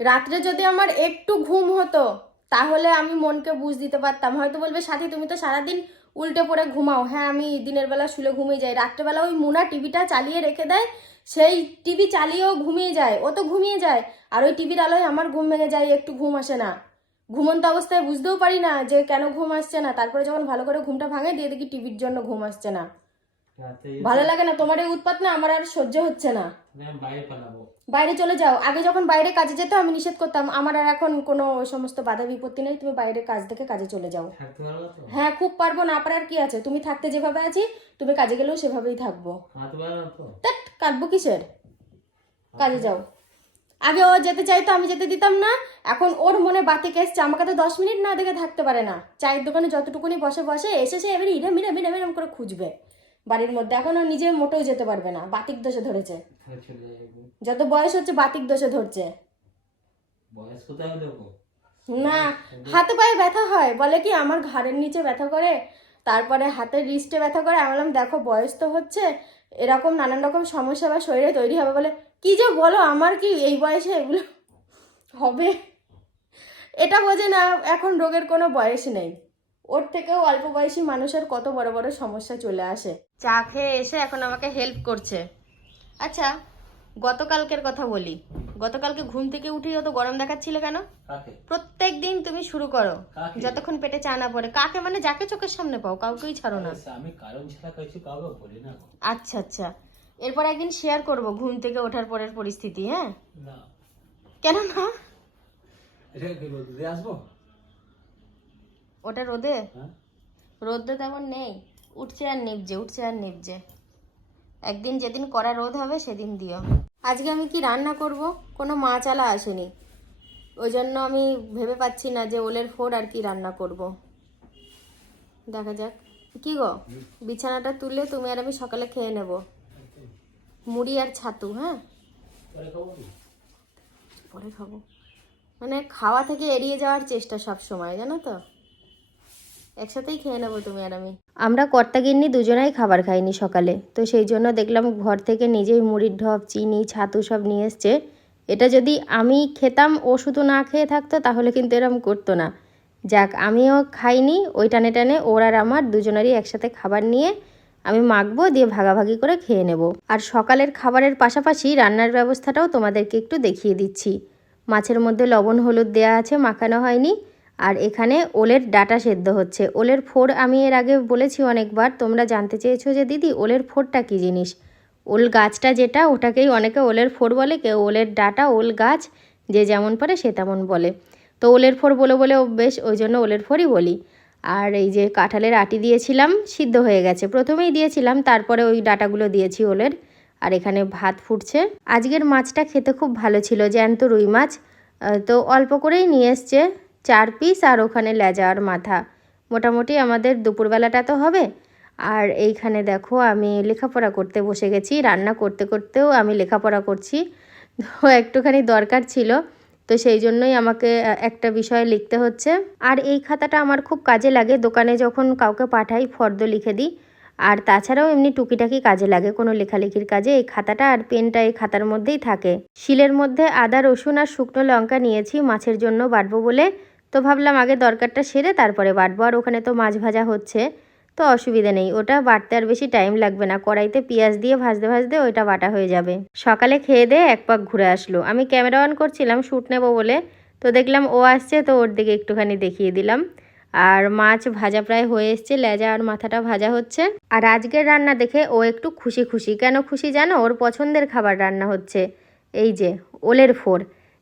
রাত্রে যদি আমার একটু ঘুম হতো, তাহলে আমি মনকে বুঝ দিতে পারতাম। হয়তো বলবে, সাথী, তুমি তো সারাদিন উল্টে পড়ে ঘুমাও। হ্যাঁ আমি দিনের বেলা শুলে ঘুমিয়ে যাই। রাত্রেবেলা ওই মুনা টিভিটা চালিয়ে রেখে দেয়, সেই টিভি চালিয়েও ঘুমিয়ে যায়। ও তো ঘুমিয়ে যায়, আর ওই টিভির আলোয় আমার ঘুম ভেঙে যায়, একটু ঘুম আসে না। ঘুমন্ত অবস্থায় বুঝতেও পারি না যে কেন ঘুম আসছে না। তারপরে যখন ভালো করে ঘুমটা ভাঙে, দিয়ে দেখি টিভির জন্য ঘুম আসছে না। ভালো লাগে না তোমার এই উৎপাত না আমার আর সহ্য হচ্ছে না। বাইরে চলে যাও। আগে যখন বাইরে কাজে যেত আমি নিষেধ করতাম আমার আর এখন কোনো ওই সমস্ত বাধা বিপত্তি নেই তুমি বাইরে কাজ থেকে কাজে চলে যাও। হ্যাঁ খুব পারব না পারার কি আছে? তুমি থাকতে যেভাবে আছি তুমি কাজে গেলেও সেভাবেই থাকব। তো কাঁদবো কিসের? কাজে যাও। আগে ও যেতে চাইতো আমি যেতে দিতাম না। এখন ওর মনে বাতিক এসছে আমাকে তো দশ মিনিট না দেখে থাকতে পারে না। চায়ের দোকানে যতটুকুনি বসে বসে এসে সে এবারে ইরে মিরে মিরে মিরে করে খুঁজবে। বাড়ির মধ্যে। এখন ও নিজে মোটেও যেতে পারবে না বাতিক দোষে ধরেছে। যত বয়স হচ্ছে বাতিক দোষে ধরছে। বয়স কোথায় না হাতে পায়ে ব্যথা হয়। বলে কি আমার ঘাড়ের নিচে ব্যথা করে তারপরে হাতের রিস্টে ব্যথা করে। আমি বললাম দেখো বয়স তো হচ্ছে এরকম নানান রকম সমস্যা বা শরীরে তৈরি হবে বলে। কি যে বলো আমার কি এই বয়সে এগুলো হবে? এটা বোঝে না এখন রোগের কোনো বয়স নেই। ওর থেকেও অল্প বয়সী মানুষের কত বড় বড় সমস্যা চলে আসে। চা খেয়ে এসে এখন আমাকে হেল্প করছে। আচ্ছা গতকালকের কথা বলি। গতকালকে ঘুম থেকে উঠে যত গরম দেখাচ্ছিলে কেন? প্রত্যেক দিন তুমি শুরু করো। যতক্ষণ পেটে চা না পড়ে। কাকে মানে যাকে চোখের সামনে পাও কাউকেই ছাড়ো না। আমি কারণ ছাড়া কিছু কাউকে বলি না। আচ্ছা আচ্ছা। এরপর একদিন শেয়ার করব ঘুম থেকে ওঠার পরের পরিস্থিতি হ্যাঁ? না। কেন না এটা কি রোদে আসব? ওটা রোদে? হ্যাঁ। রোদে তেমন নেই। উঠছে আর নিবজে উঠছে আর নিবজে। একদিন যেদিন করা রোদ হবে সেদিন দিও। আজকে আমি কি রান্না করব? কোনো মাছ আলা আসেনি। ওই জন্য আমি ভেবে পাচ্ছি না যে ওলের ফোড় আর কি রান্না করব। দেখা যাক। কি গো? বিছানাটা তুললে তুমি আর আমি সকালে খেয়ে নেব। মুড়ি আর ছাতু হ্যাঁ? পরে খাব পরে খাব। মানে খাওয়া থেকে এড়িয়ে যাওয়ার চেষ্টা সব সময় জানো তো? একসাথেই খেয়ে নেব তুমি আর আমি। আমরা কর্তাগিন্নি দুজনাই খাবার খাইনি সকালে, তো সেই জন্য দেখলাম ঘর থেকে নিজেই মুড়ির ঢপ, চিনি, ছাতু সব নিয়ে এসছে। এটা যদি আমি খেতাম, ও শুধু না খেয়ে থাকতো, তাহলে কিন্তু এরম করতো না। যাক, আমিও খাইনি, ওই টানে টানে ওর আর আমার দুজনেরই একসাথে খাবার নিয়ে আমি মাখবো, দিয়ে ভাগাভাগি করে খেয়ে নেব। আর সকালের খাবারের পাশাপাশি রান্নার ব্যবস্থাটাও তোমাদেরকে একটু দেখিয়ে দিচ্ছি। মাছের মধ্যে লবণ, হলুদ দেওয়া আছে, মাখানো হয়নি। আর এখানে ওলের ডাটা সেদ্ধ হচ্ছে। ওলের ফোড় আমি এর আগে বলেছি অনেকবার, তোমরা জানতে চেয়েছো যে দিদি, ওলের ফোড়টা কী জিনিস? ওল গাছটা যেটা, ওটাকেই অনেকে ওলের ফোড় বলে, কেউ ওলের ডাটা, ওল গাছ, যে যেমন পারে সে তেমন বলে। তো ওলের ফোড় বলে বলে অভ্যেস ওই জন্য ওলের ফোড়ই বলি। আর এই যে কাঁঠালের আটি দিয়েছিলাম, সিদ্ধ হয়ে গেছে। প্রথমেই দিয়েছিলাম, তারপরে ওই ডাটাগুলো দিয়েছি ওলের। আর এখানে ভাত ফুটছে। আজকের মাছটা খেতে খুব ভালো ছিল, জ্যান্ত রুই মাছ। তো অল্প করেই নিয়ে এসছে। চার পিস আর ওখানে লেজা আর মাথা। মোটামুটি আমাদের দুপুরবেলাটা তো হবে। আর এইখানে দেখো আমি লেখাপড়া করতে বসে গেছি, রান্না করতে করতেও আমি লেখাপড়া করছি। তো একটুখানি দরকার ছিল, তো সেই জন্যই আমাকে একটা বিষয় লিখতে হচ্ছে। আর এই খাতাটা আমার খুব কাজে লাগে, দোকানে যখন কাউকে পাঠাই ফর্দ লিখে দিই। আর তাছাড়াও এমনি টুকিটাকি কাজে লাগে, কোনো লেখালেখির কাজে। এই খাতাটা আর পেনটা এই খাতার মধ্যেই থাকে। শিলের মধ্যে আদা, রসুন আর শুকনো লঙ্কা নিয়েছি, মাছের জন্য বাটবো বলে। তো ভাবলাম আগে দরকারটা সেরে তারপরে বাটবো। আর ওখানে তো মাছ ভাজা হচ্ছে, তো অসুবিধা নেই। ওটা বাটতে আর বেশি টাইম লাগবে না। কড়াইতে পেঁয়াজ দিয়ে ভাজতে ভাজতে ওইটা বাটা হয়ে যাবে। সকালে খেয়ে দিয়ে এক পাক ঘুরে আসলো। আমি ক্যামেরা অন করছিলাম শ্যুট নেব বলে। তো দেখলাম ও আসছে, তো ওর দিকে একটুখানি দেখিয়ে দিলাম। আর মাছ ভাজা প্রায় হয়ে এসছে, লেজা আর মাথাটা ভাজা হচ্ছে। আর আজকের রান্না দেখে ও একটু খুশি খুশি। কেন খুশি জানো? ওর পছন্দের খাবার রান্না হচ্ছে। এই যে, ওলের ফোর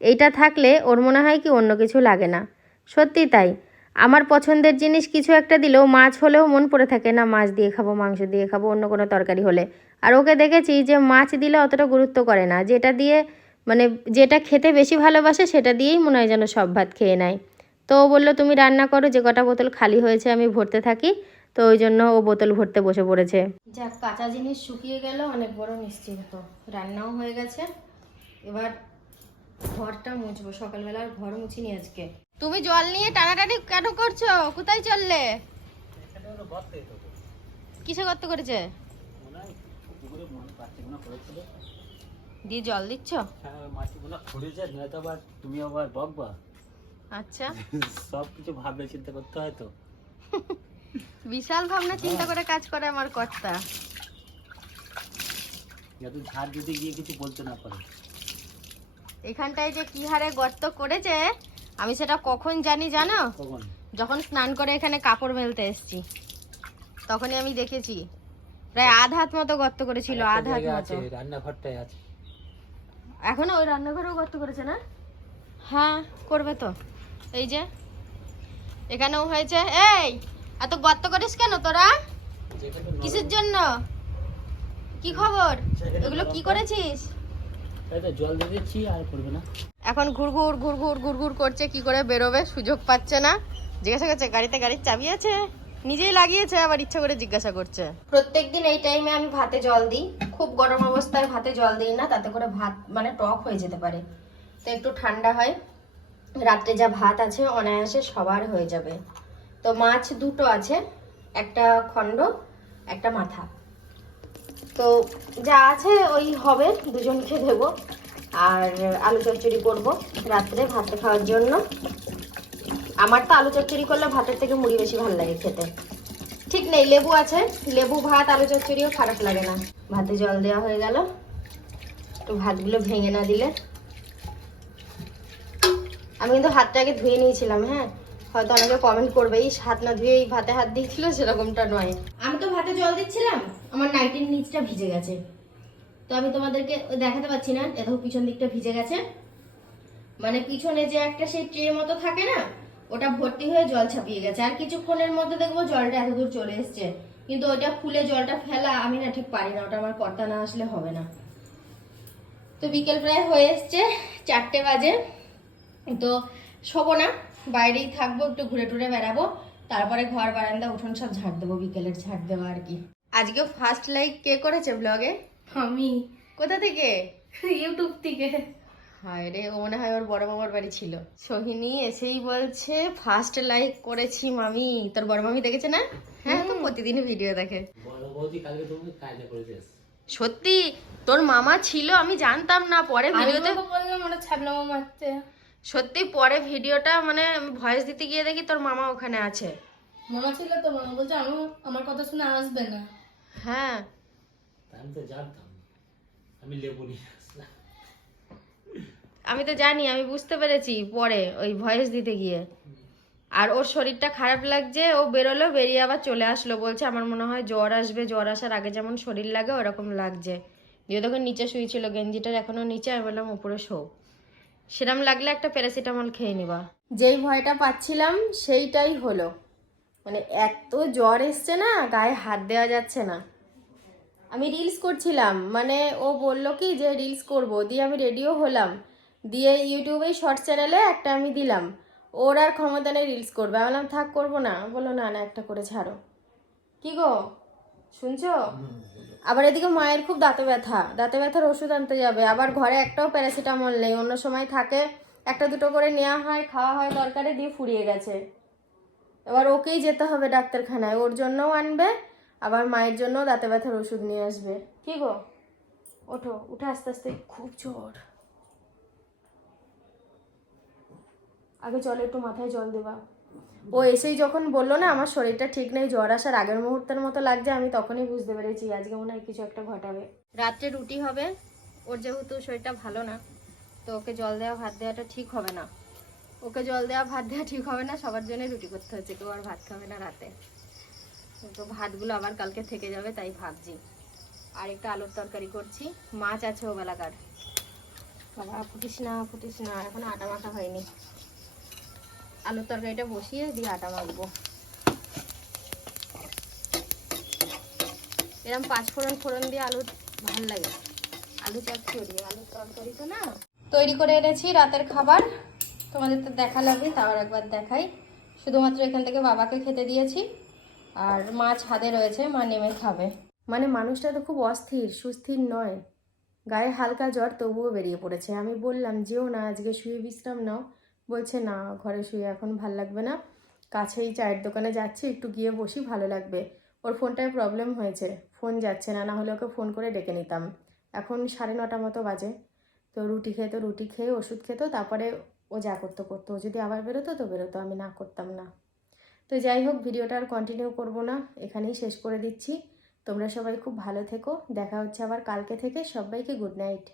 এইটা থাকলে ওর মনে হয় কি অন্য কিছু লাগে না। সত্যি তাই। আমার পছন্দের জিনিস কিছু একটা দিলেও মাছ হলেও মন পড়ে থাকে না, মাছ দিয়ে খাব, মাংস দিয়ে খাব, অন্য কোনো তরকারি হলে। আর ওকে দেখেছি যে মাছ দিলে অতটা গুরুত্ব করে না, যেটা দিয়ে মানে যেটা খেতে বেশি ভালোবাসে সেটা দিয়েই মনে হয় যেন সব ভাত খেয়ে নেয়। তো ও বলল, তুমি রান্না করো, যে কটা বোতল খালি হয়েছে আমি ভরতে থাকি। তো ওই জন্য ও বোতল ভরতে বসে পড়েছে। যাক, কাঁচা জিনিস শুকিয়ে গেল, অনেক বড় নিশ্চিন্ত। রান্নাও হয়ে গেছে। এবার ঘরটা মুছবো সকালবেলা আর ঘর মুছিনি আজকে। তুমি জল নিয়ে টানাটানি কেন করছ? কোথায় চললে? কিসে করতে করেছে? দিয়ে জল দিচ্ছ? তুমি আবার বকবা আচ্ছা। সব কিছু ভাববে চিন্তা করতে হয় তো বিশাল ভাবনা চিন্তা করে কাজ করে আমার কর্তা। যাতে ঝাড় দিতে গিয়ে কিছু বলতে না পারে এখানটায় যে কি হারে গর্ত করেছে আমি সেটা কখন জানি জানো? যখন স্নান করে এখানে কাপড় মেলতে এসেছি। তখনই আমি দেখেছি। প্রায় আধ হাত মতো গর্ত করেছিল আধ হাত মতো। আছে রান্নাঘরটায় আছে। এখনও ওই রান্নাঘরেও গর্ত করেছে না? হ্যাঁ করবে তো। এই যে এখানেও হয়েছে। এই এত গর্ত করিস কেন তোরা? কিসের জন্য? কি খবর? এগুলো কি করেছিস? জল দিয়ে দিচ্ছি আর করবে না। এখন ঘুরঘুর ঘুরঘুর ঘুরঘুর করছে কি করে বেরোবে সুযোগ পাচ্ছে না। জিজ্ঞাসা করছে গাড়িতে গাড়ির চাবি আছে? নিজেই লাগিয়েছে আবার ইচ্ছা করে জিজ্ঞাসা করছে। প্রত্যেকদিন এই টাইমে আমি ভাতে জল দিই। খুব গরম অবস্থায় ভাতে জল দিই না তাতে করে ভাত মানে টক হয়ে যেতে পারে। তো একটু ঠান্ডা হয়। রাত্রে যা ভাত আছে অনায়াসে সবার হয়ে যাবে। তো মাছ দুটো আছে একটা খণ্ড একটা মাথা। তো যা আছে ওই হবে, দুজনকে দেবো। আর আলু চচ্চড়ি করব রাত্রে ভাতে খাওয়ার জন্য। আমার তো আলু চচ্চড়ি করলে ভাতের থেকে মুড়ি বেশি ভালো লাগে খেতে। ঠিক নেই, লেবু আছে। লেবু, ভাত, আলু চচ্চড়িও খারাপ লাগে না। ভাতে জল দেওয়া হয়ে গেল। একটু ভাতগুলো ভেঙে না দিলে। আমি কিন্তু হাতটা আগে ধুয়ে নিয়েছিলাম হ্যাঁ? হয়তো অনেকে কমেন্ট করবে, এই হাত না ধুয়ে এই ভাতে হাত দিয়েছিল, সেরকমটা নয়। আমি তো ভাতে জল দিচ্ছিলাম, আমার নাইটির নিচটা ভিজে গেছে। তো আমি তোমাদেরকে দেখাতে পাচ্ছি না এত পিছন দিকটা ভিজে গেছে। মানে পিছনে যে একটা সেই ট্রে মতো থাকে না, ওটা ভর্তি হয়ে জল ছাপিয়ে গেছে। আর কিছুক্ষণের মধ্যে দেখব জলটা এত দূর চলে এসছে। কিন্তু ওটা খুলে জলটা ফেলা আমি না ঠিক পারি না, ওটা আমার কর্তা না আসলে হবে না। তো বিকেল প্রায় হয়ে এসছে, চারটে বাজে। তো শোবো না। বাইরেই থাকব একটু ঘুরে টুরে বেড়াবো তারপরে ঘর বারান্দা উঠোন সব ঝাড় দেবো বিকেলের ঝাড় দেবো আর কি। আজকে ফার্স্ট লাইক কে করেছে ব্লগে আমি। কোথা থেকে? ইউটিউব থেকে। হায় রে ও মনে হয় ওর বড় মামার বাড়ি ছিল। সোহিনী এসেই বলছে ফার্স্ট লাইক করেছি মামি। তোর বড় মামি দেখেছে না? হ্যাঁ তো প্রতিদিনই ভিডিও দেখে। সত্যি তোর মামা ছিল আমি জানতাম না পরে ভিডিওতে বললাম ওটা ছাবলামা মারতে সত্যি পরে ভিডিওটা মানে ভয়েস দিতে গিয়ে দেখি তোর মামা ওখানে আছে। মামা ছিল তো মামা বলছে আমি আমার কথা শুনে আসবে না। হ্যাঁ। আমি তো জানতাম আমি লেবু আমি তো জানি আমি বুঝতে পেরেছি পরে ওই ভয়েস দিতে গিয়ে। আর ওর শরীরটা খারাপ লাগছে ও বেরোলো বেরিয়ে আবার চলে আসলো বলছে আমার মনে হয় জ্বর আসবে জ্বর আসার আগে যেমন শরীর লাগে ওরকম লাগছে। দিয়ে তখন নিচে শুয়েছিল গেঞ্জিটার এখনও নিচে আমি বললাম উপরে শো। সেরম লাগলে একটা প্যারাসিটামল খেয়ে নিবা। যেই ভয়টা পাচ্ছিলাম, সেইটাই হলো। মানে এত জ্বর এসছে না, গায়ে হাত দেওয়া যাচ্ছে না। আমি রিলস করছিলাম মানে ও বলল কি যে রিলস করব, দিয়ে আমি রেডিও হলাম। দিয়ে ইউটিউবে শর্ট চ্যানেলে একটা আমি দিলাম। ওর আর ক্ষমতা নেই রিলস করবে। আমি বললাম, থাক, করব না। বলল, না না, একটা করে ছাড়ো। কি গো? শুনছো? আবার এদিকে মায়ের খুব দাঁতে ব্যথা। দাঁতে ব্যথার ওষুধ আনতে যাবে। আবার ঘরে একটাও প্যারাসিটামল নেই। অন্য সময় থাকে একটা দুটো করে নেওয়া হয় খাওয়া হয় দরকারে দিয়ে ফুরিয়ে গেছে। এবার ওকেই যেতে হবে ডাক্তারখানায়। ওর জন্যও আনবে আবার মায়ের জন্য দাঁতে ব্যথার ওষুধ নিয়ে আসবে। কি গো? ওঠো উঠে আস্তে আস্তে। খুব জ্বর। আগে চলো একটু মাথায় জল দেবা। ও এসেই যখন বলল না, আমার শরীরটা ঠিক নেই, জ্বর আসার আগের মুহূর্তের মতো লাগছে, আমি তখনই বুঝতে পেরেছি আজকে মনে হয় কিছু একটা ঘটাবে। রাত্রে রুটি হবে, ওর যেহেতু শরীরটা ভালো না, তো ওকে জল দেওয়া, ভাত দেওয়াটা ঠিক হবে না। ওকে জল দেওয়া, ভাত দেওয়া ঠিক হবে না, সবার জন্য রুটি করতে হচ্ছে, কেউ আর ভাত খাবে না রাতে। তো ভাতগুলো আবার কালকে থেকে যাবে, তাই ভাবছি। আর একটা আলুর তরকারি করছি, মাছ আছে ও বেলাকার। বাবা, ফুটিস না ফুটিস না, এখন আটা মাখা হয়নি। আলুর তরকারিটা বসিয়ে দিয়ে আটা মাখবো। এরকম পাঁচ ফোড়ন ফোড়ন দিয়ে আলু ভালো লাগে। আলু চচ্চড়ি আলুর তরকারি তো না। তৈরি করে এনেছি রাতের খাবার। তোমাদের তো দেখা লাগবে তাও একবার দেখাই। শুধুমাত্র এখান থেকে বাবাকে খেতে দিয়েছি। আর মাছ হাতে রয়েছে, মা নেমে খাবে। মানে মানুষটা তো খুব অস্থির, সুস্থির নয়। গায়ে হালকা জ্বর, তবুও বেরিয়ে পড়েছে। আমি বললাম, যেও না, আজকে শুয়ে বিশ্রাম নাও। বলছে, না, ঘরে শুয়ে এখন ভালো লাগবে না। কাছেই চায়ের দোকানে যাচ্ছি, একটু গিয়ে বসি, ভালো লাগবে। ওর ফোনটায় প্রবলেম হয়েছে। ফোন যাচ্ছে না না হলে ওকে ফোন করে ডেকে নিতাম। এখন সাড়ে নটা মতো বাজে। তো রুটি খেতো রুটি খেয়ে ওষুধ খেতো তারপরে ও যা করতো করতো। ও যদি আবার বেরোতো, তো বেরোতো, আমি না করতাম না। তো যাই হোক, ভিডিওটা আর কন্টিনিউ করব না। এখানেই শেষ করে দিচ্ছি। তোমরা সবাই খুব ভালো থেকো। দেখা হচ্ছে আবার কালকে থেকে। সবাইকে গুড নাইট